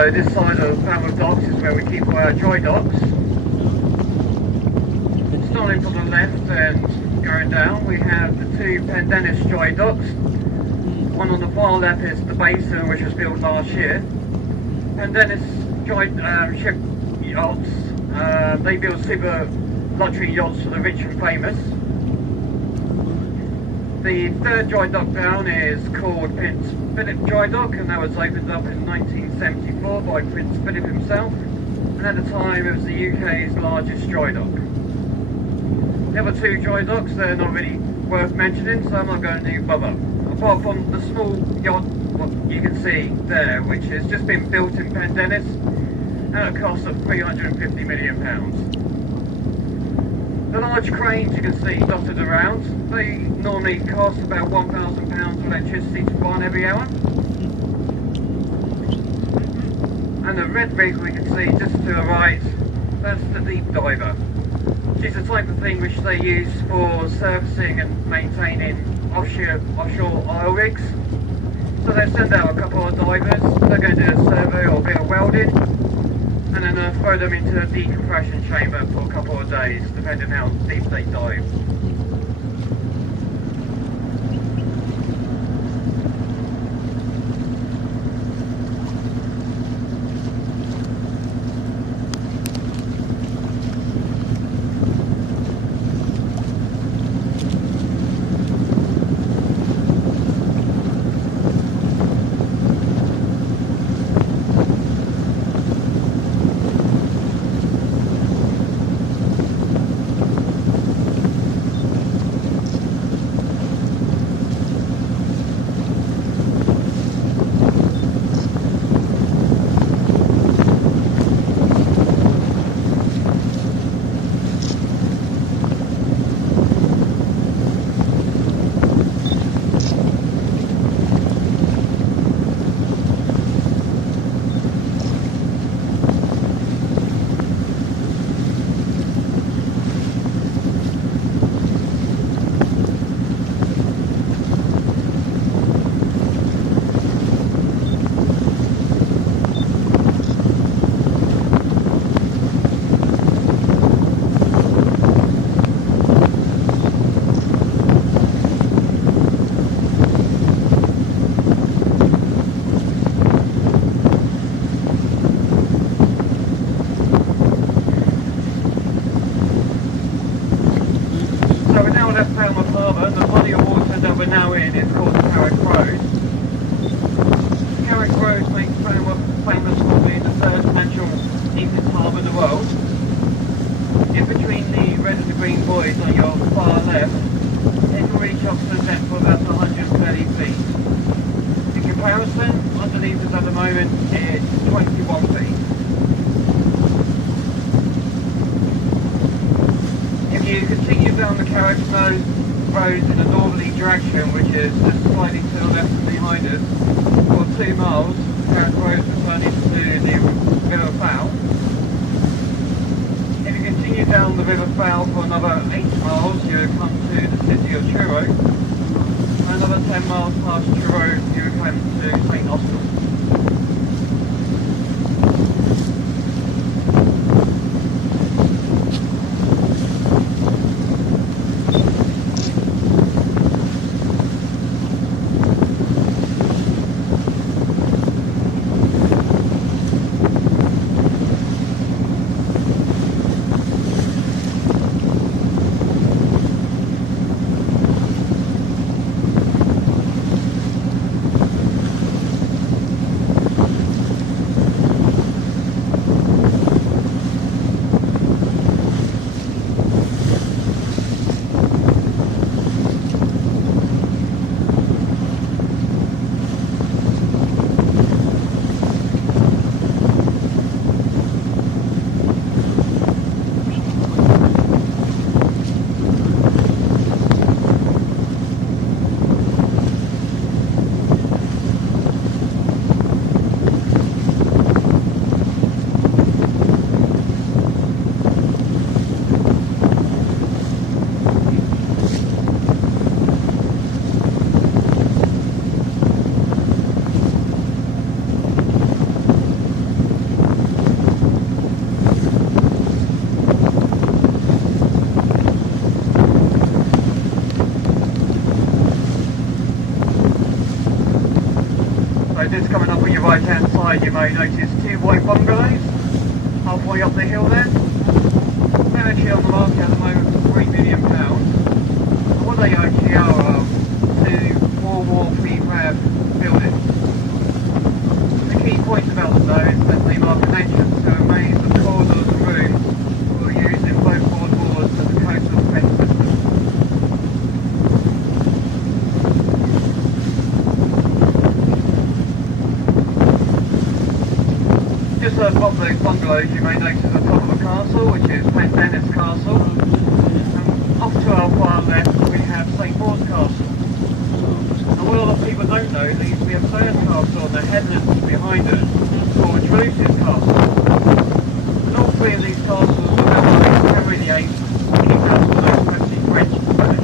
So this side of Falmouth Docks is where we keep all our dry docks. Starting from the left and going down, we have the two Pendennis dry docks. One on the far left is the Basin, which was built last year. Pendennis dry ship yachts. They build super luxury yachts for the rich and famous. The third dry dock down is called Prince Philip Dry Dock, and that was opened up in 1974 by Prince Philip himself, and at the time it was the UK's largest dry dock. The other two dry docks, they're not really worth mentioning, so I'm not going to bother. Apart from the small yacht, what you can see there, which has just been built in Pendennis at a cost of £350 million. The large cranes you can see dotted around, they normally cost about £1,000 of electricity to run every hour. And the red rig we can see just to the right, that's the deep diver. Which is the type of thing which they use for servicing and maintaining offshore oil rigs. So they send out a couple of divers, they're going to do a survey or a bit of welding, and then throw them into a decompression chamber for a couple of days, depending how deep they dive. Road in a northerly direction, which is just slightly to the left and behind us, for 2 miles, Carrick Road will turn into the River Fowl. If you continue down the River Fowl for another 8 miles, you come to the city of Truro. Another 10 miles past Truro, you come to St Austell. right hand side you may notice two white bungalows halfway up the hill there. They're actually on the market at the moment for £3 million. And what they actually are two World War prefab buildings. The key point about them though is that they mark an entrance to a maze of corridors and rooms that were used in both World Wars as a coastal defence system. Just above those bungalows you may notice the top of a castle, which is Pendennis Castle. And off to our far left we have St Maur's Castle. And what a lot of people don't know, there used to be a third castle on the headlands behind us called Jerusalem Castle. And all three of these castles were built by Henry VIII, King Council, mostly French and Spanish.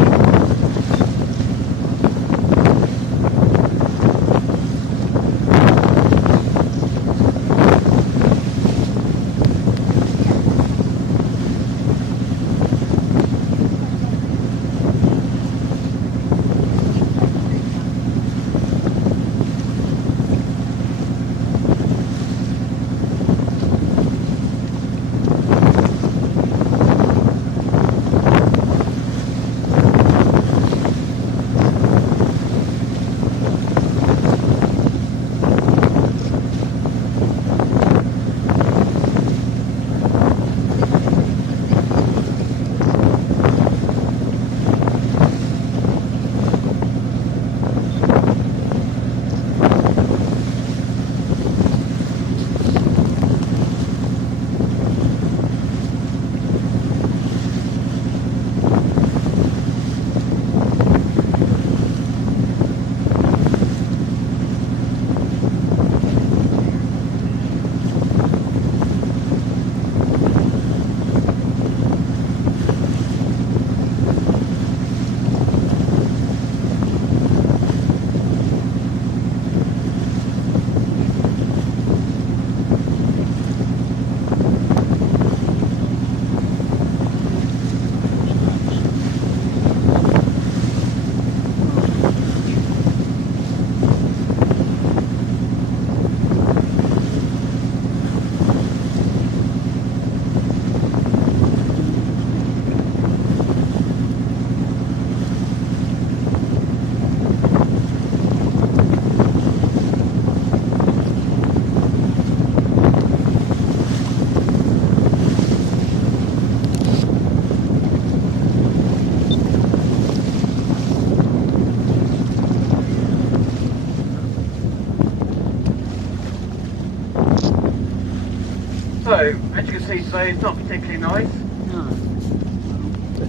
So, as you can see today, it's not particularly nice. No.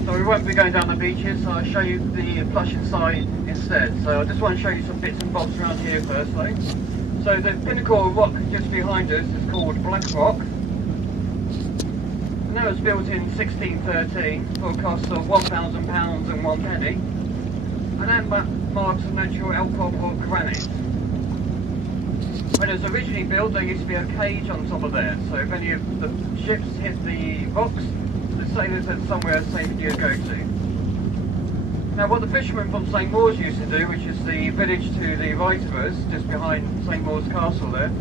So we won't be going down the beaches, so I'll show you the Flushing side instead. So I just want to show you some bits and bobs around here first though. So the pinnacle rock just behind us is called Black Rock. And that was built in 1613 for a cost of £1,000 and 1 penny. And that marks a natural outcrop of granite. When it was originally built, there used to be a cage on top of there, so if any of the ships hit the rocks, the sailors had somewhere safe to go to. Now what the fishermen from St Maur's used to do, which is the village to the right of us, just behind St Maur's Castle there,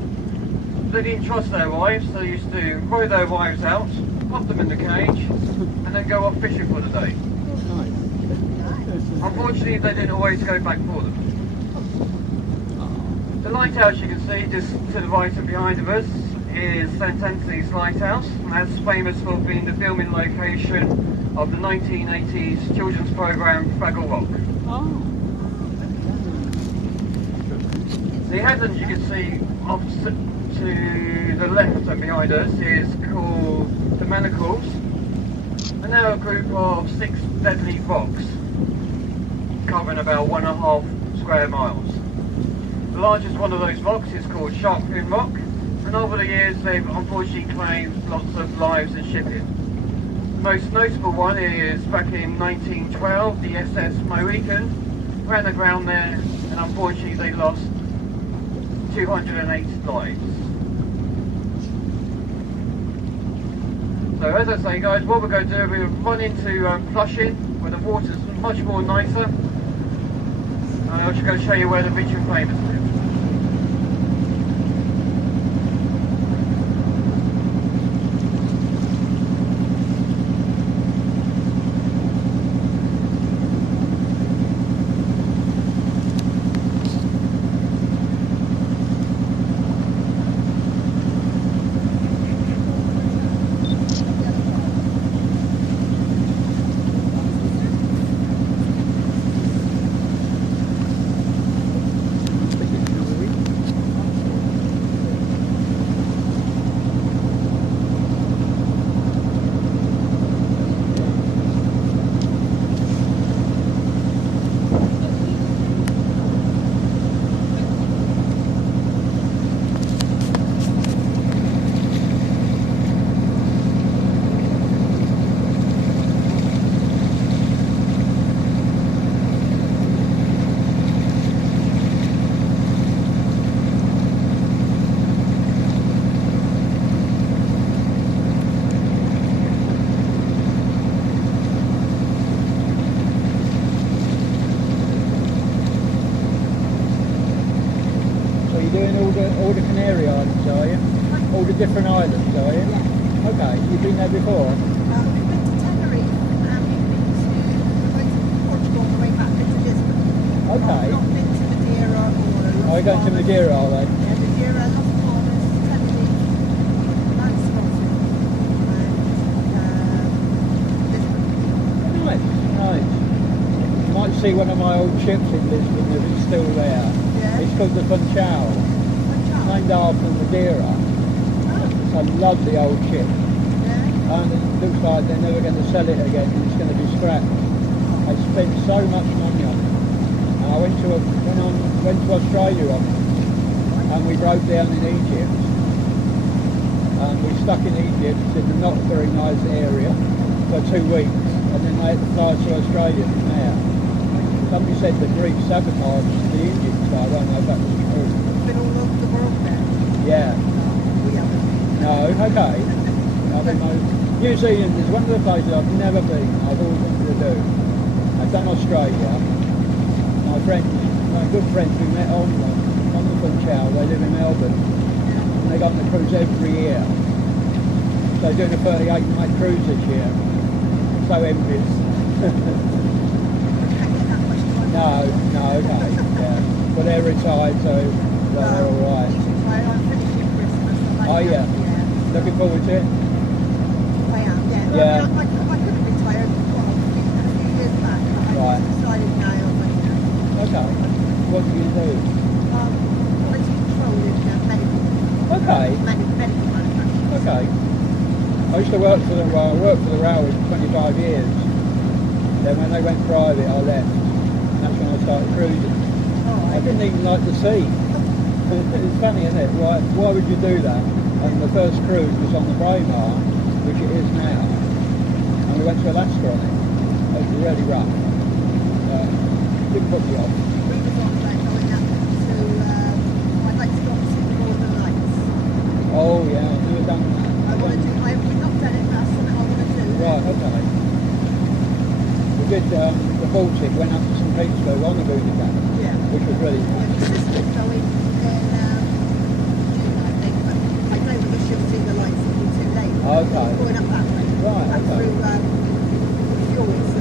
they didn't trust their wives, so they used to row their wives out, pop them in the cage, and then go off fishing for the day. Unfortunately, they didn't always go back for them. The lighthouse you can see just to the right and behind of us is St Anthony's Lighthouse, and that's famous for being the filming location of the 1980s children's programme Fraggle Rock. Oh. The headlands you can see off to the left and behind us is called the Manacles, and they're a group of 6 deadly rocks covering about 1.5 square miles. The largest one of those rocks is called Shark Fin Rock, and over the years they've unfortunately claimed lots of lives and shipping. The most notable one is back in 1912, the SS Mohican ran aground there, and unfortunately they lost 208 lives. So as I say guys, what we're going to do, we'll run into Flushing, where the water's much more nicer, and I'm just going to show you where the rich and famous live. been there before? We've been to Tenerife and we've been to Portugal on the way back, been to Lisbon. Okay. Not been to Madeira or Los Are you going to Palmas. Madeira, are they? Yeah, Madeira, Los Palmas, Tenerife, Lanzarote, and Lisbon. Nice, nice. You might see one of my old ships in Lisbon if it's still there. Yeah. It's called the Funchal, named after Madeira. Oh, I love the old ship. yeah. And it looks like they're never going to sell it again and it's going to be scrapped. I spent so much money on it. And I went to Australia on it. And we broke down in Egypt. And we stuck in Egypt in a not very nice area for 2 weeks. And then they had to fly to Australia from there. Somebody said the Greeks sabotaged the engine, so I don't know if that was true. We've been all over the world then. Yeah. No, we haven't. No, okay. I don't know. New Zealand is one of the places I've never been. I've always wanted to do. I've done Australia. My good friends we met on the Funchal, they live in Melbourne. And they go on the cruise every year. So they're doing a 38-night cruise this year. So envious. No, okay. Yeah. But they're retired, so they're alright. I'm finishing Christmas. Oh yeah. Looking forward to it? I am, yeah. Yeah. I could have retired a few years back. But I Right. just decided now, Okay. What do you do? quality control in medical. Okay. Medical manufacturing. Okay. I used to work for I worked for the railway for 25 years. Then when they went private, I left. And that's when I started cruising. Oh, I didn't even like the sea. It's funny, isn't it? Why would you do that? And the first cruise was on the Braemar, which it is now. And we went to Alaska on it. It was really rough. Didn't put me off. we was on about going up to, I'd like to go up to the Northern Lights. Oh yeah, I've never done that. We've not done it, that's something I want to do. Right, okay. We did the Baltic, went up to St Petersburg on the Budokan, Yeah. which was really Yeah, nice. my sister's going in June, I think, but I know whether she'll see the lights, it'll be too late. Okay. Going up that way. Right, Up okay. through fjords, so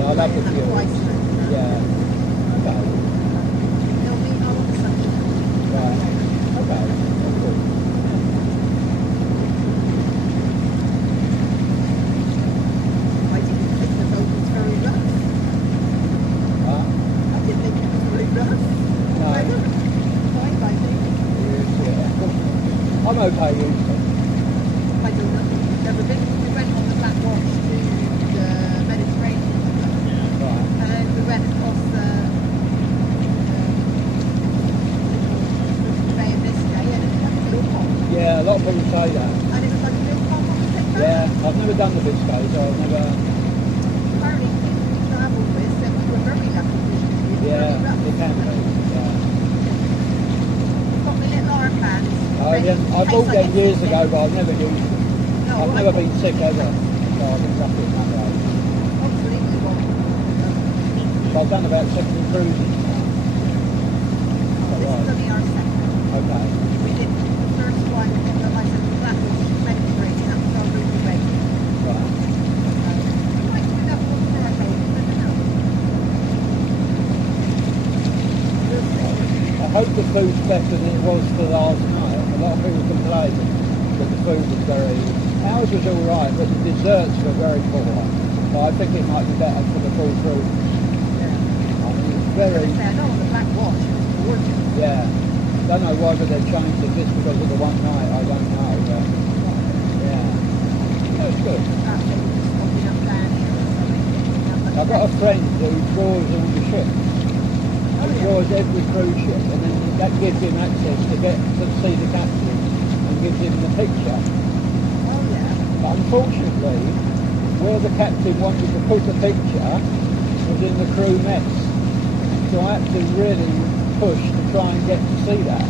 Yeah, I love the fjords. Yeah. Okay. They'll meet all of the sunshine. Right. Okay. That's good. I didn't think the boat was very rough. I didn't think it was very rough. No. Fine, I think. Yeah. I'm okay usually. I don't know. Never been. We went on the Black Watch to the Mediterranean. Right. And we went across the Bay of Biscay and it was like a little pond. Yeah, a lot of people say that. And it was like a little pond on the picture. Yeah, I've never done the Biscay, so I've never. Apparently people we travelled with said we were very lucky fishing. We were Yeah, very rough. it can be. Yeah. Got my little armbands. I bought them years ago, but I've never used them. No, I've never been sick ever, so I've been lucky in that way. hopefully we won't. So I've done about 70 cruises now. This is only our second. Okay. We did the first one, like I said, the Black Watch Mediterranean, that was our route away. Right. We might do that one for our home, I don't know. We'll see. I hope the food's better than it was for last night. A lot of people complained that the food was very... Ours was alright, but the desserts were very poor. So I think it might be better for the full food. Yeah. I mean, it's very... I know on the Black Watch, it was gorgeous. Yeah. Don't know whether they've changed it just because of the one night, I don't know, but... Yeah. That's good. Perhaps they were just popping up down here or something. I've got a friend who draws all the ships. Oh, He yeah. draws every cruise ship, and then that gives him access to get to see the captain and gives him the picture. Oh, yeah. But unfortunately, where the captain wanted to put the picture was in the crew mess. So I had to really push to try and get to see that.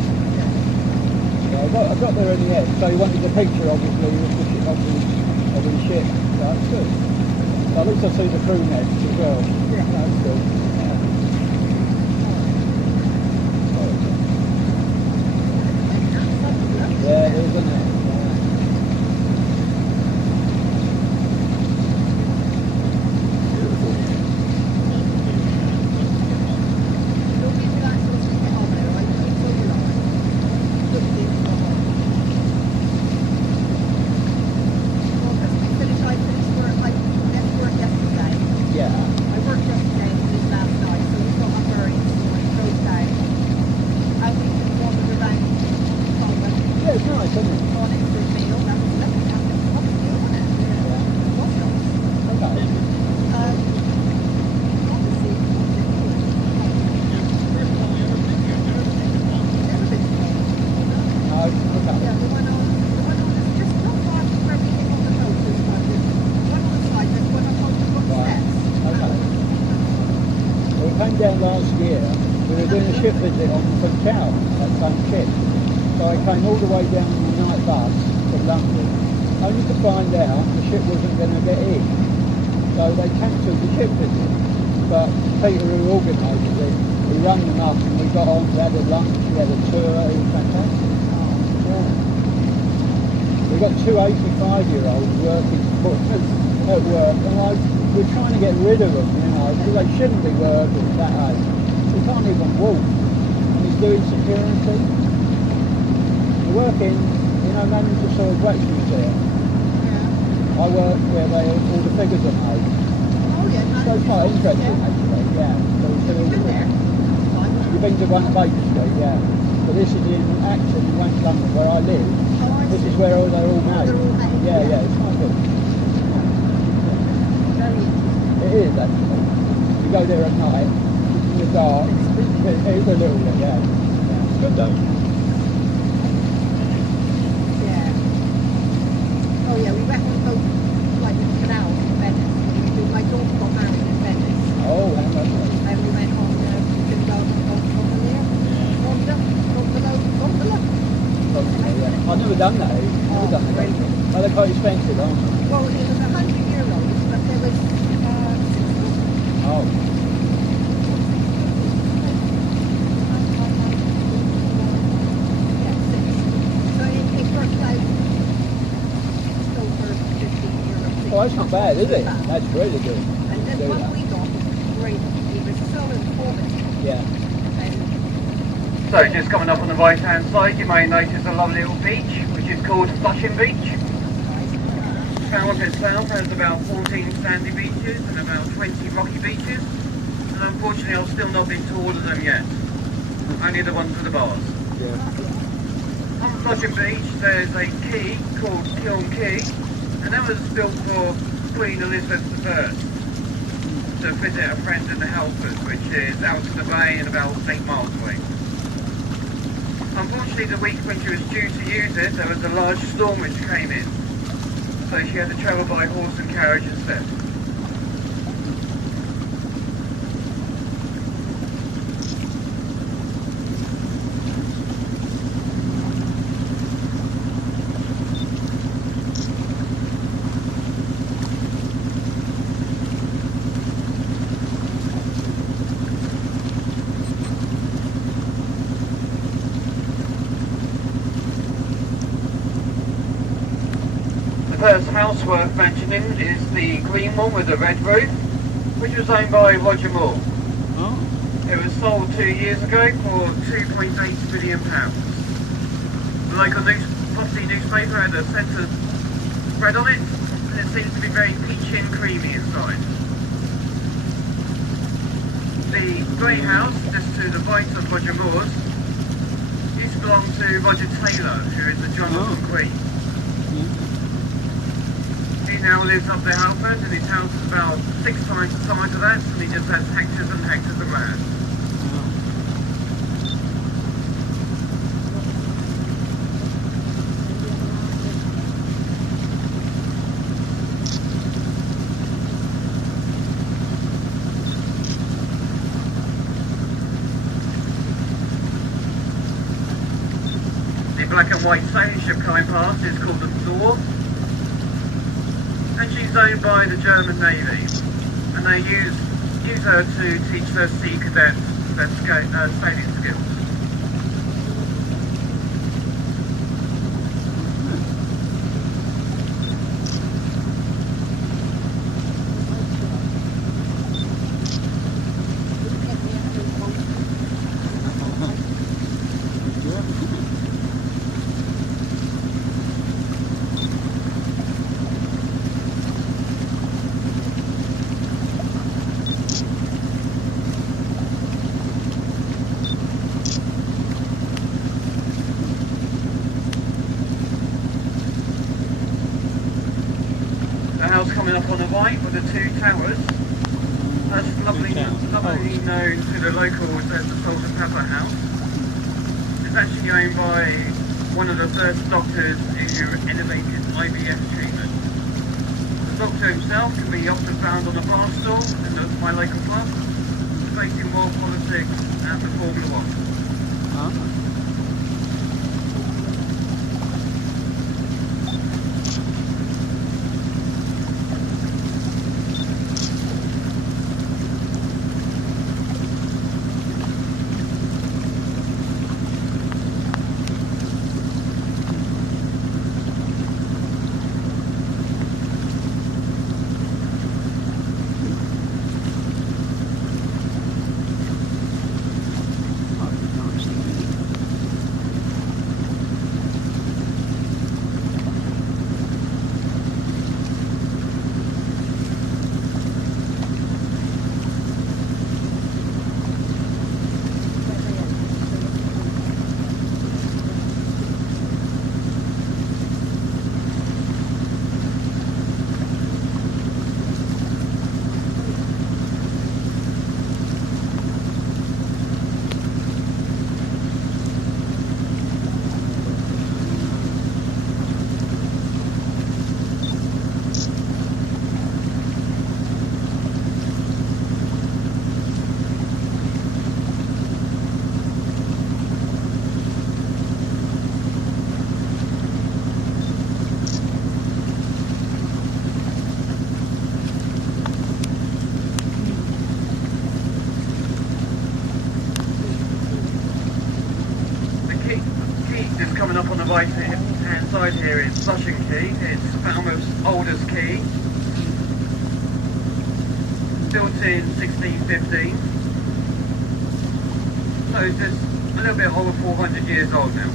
So I got there in the end. So he wanted the picture, obviously, of the ship. So that's good. So at least I see the crew mess as well. Yeah. That's good. Yeah, it is, isn't it? Yeah. down last year. We were doing a ship visit on the Chow, that same ship. So I came all the way down on the night bus from London, only to find out the ship wasn't going to get in. So they cancelled the ship visit. But Peter, who organised it, we rang them up and we got on, we had a lunch, we had a tour, it was fantastic. Yeah. We got two 85-year-olds working for us at work, and we're trying to get rid of them, you know, because they shouldn't be working at that age. They can't even walk, and he's doing security. We're working, you know, managing to sort of waxes there. Yeah. I work where all the figures are made. Oh yeah. So it's quite interesting, Yeah. actually, yeah. So Have you been there? You've been to one at Baker Street, yeah. But this is in Acton, in West London, where I live. Oh, I This see. is where they're all made. They're all made, Yeah, yeah. yeah, it's quite good. Very It is, actually. You go there at night, in the dark, it is a little bit, yeah. Yeah, it's good though. yeah. Oh yeah, we went on both like the canal in Venice. My daughter got married in Venice. Oh, how much? And we went on Kindergarten gondola there. Gondola. I've never done that. Never done that. brilliant. Oh, they're quite expensive, aren't they? Well, it was €100, but there was 6 Oh. Yeah, 6. So it worked out just over €15. Oh, that's not bad, is it? Not bad. That's really good. And Do then one that. we got was great. It was so informative. Yeah. And So just coming up on the right hand side, you may notice a lovely little beach, which is called Flushing Beach. Falmouth itself has about 14 sandy beaches and about 20 rocky beaches, and unfortunately I've still not been to all of them yet, only the ones with the bars. Yeah. On Flushing Beach there's a quay called Kiln Quay, and that was built for Queen Elizabeth I to visit a friend in the Helpers, which is out to the bay and about 8 miles away. Unfortunately, the week when she was due to use it, there was a large storm which came in, so she had to travel by horse and carriage instead. The first house worth mentioning is the green one with the red roof, which was owned by Roger Moore. Oh. It was sold 2 years ago for £2.8 million. The local property newspaper had a centre spread on it, and it seems to be very peachy and creamy inside. The grey house, just to the right of Roger Moore's, used to belong to Roger Taylor, who is the Jonathan Queen. He now lives up the Halford, and his house is about 6 times the size of that, and he just has hectares and hectares of land. The black and white sailing ship coming past is called the Thor, and she's owned by the German Navy, and they use her to teach their sea cadets their sailing skills. The house coming up on the right with the 2 towers, that's lovely known to the locals as the Salt and Pepper House. It's actually owned by one of the first doctors who innovated IVF treatment. The doctor himself can be often found on a bar stool in my local pub. The demonstrating world politics and the Formula One. Ah. Coming up on the right hand side here is Flushing Key. It's Falmouth's oldest key, built in 1615. So it's just a little bit over 400 years old now.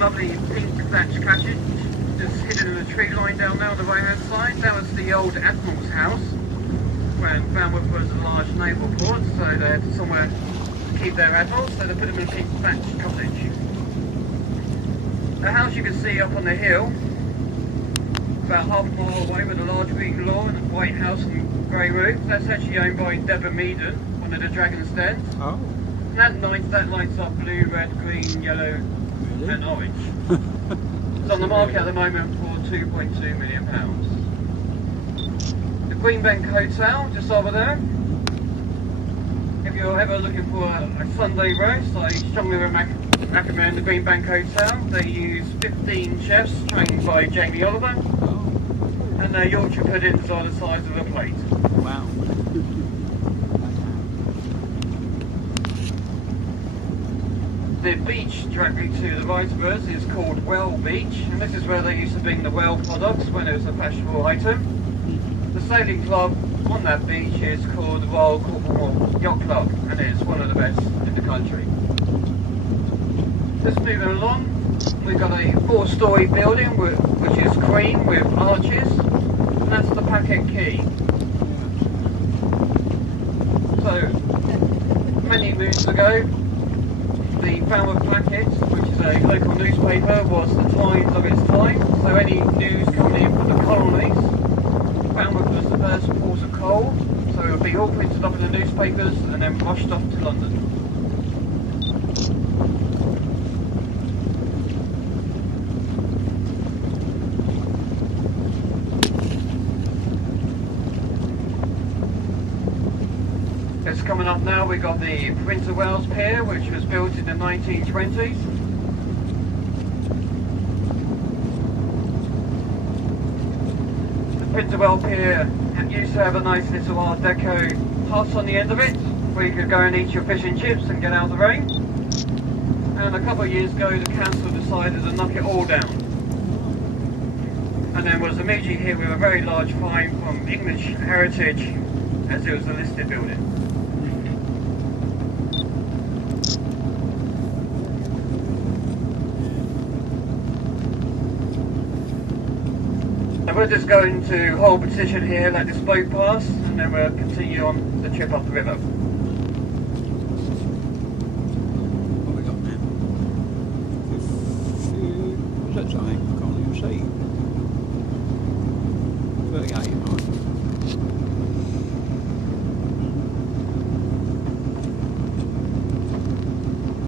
Lovely pink thatched cottage just hidden in the tree line down there on the right hand side. That was the old Admiral's house when Falmouth was a large naval port, so they had somewhere to keep their admirals, so they put them in a pink thatched cottage. The house you can see up on the hill, about half a mile away with a large green lawn and a white house and grey roof, that's actually owned by Deborah Meaden, one of the Dragon's Dens. Oh. And that lights up blue, red, green, yellow and orange. It's on the market at the moment for £2.2 million. The Greenbank Hotel, just over there. If you're ever looking for a Sunday roast, I strongly recommend the Greenbank Hotel. They use 15 chefs trained by Jamie Oliver, and their Yorkshire puddings are the size of a plate. Wow. The beach directly to the right of us is called Well Beach, and this is where they used to bring the well products when it was a fashionable item. The sailing club on that beach is called the Royal Cornwall Yacht Club, and it's one of the best in the country. Just moving along, we've got a 4-storey building which is cream with arches, and that's the Packet Quay. So, many moons ago, the Falmouth Packet, which is a local newspaper, was the Times of its time. So any news coming in from the colonies, Falmouth was the first port of call, so it would be all printed up in the newspapers and then rushed off to London. It's coming up now, we've got the Prince of Wales Pier, which was built in the 1920s. The Prince of Wales Pier used to have a nice little Art Deco hut on the end of it, where you could go and eat your fish and chips and get out of the rain. And a couple of years ago the council decided to knock it all down. And then was immediately hit with a very large fine from English Heritage, as it was a listed building. So we're just going to hold position here, let this boat pass, and then we'll continue on the trip up the river. What we got now? What's that saying? Can't even see. 38 miles.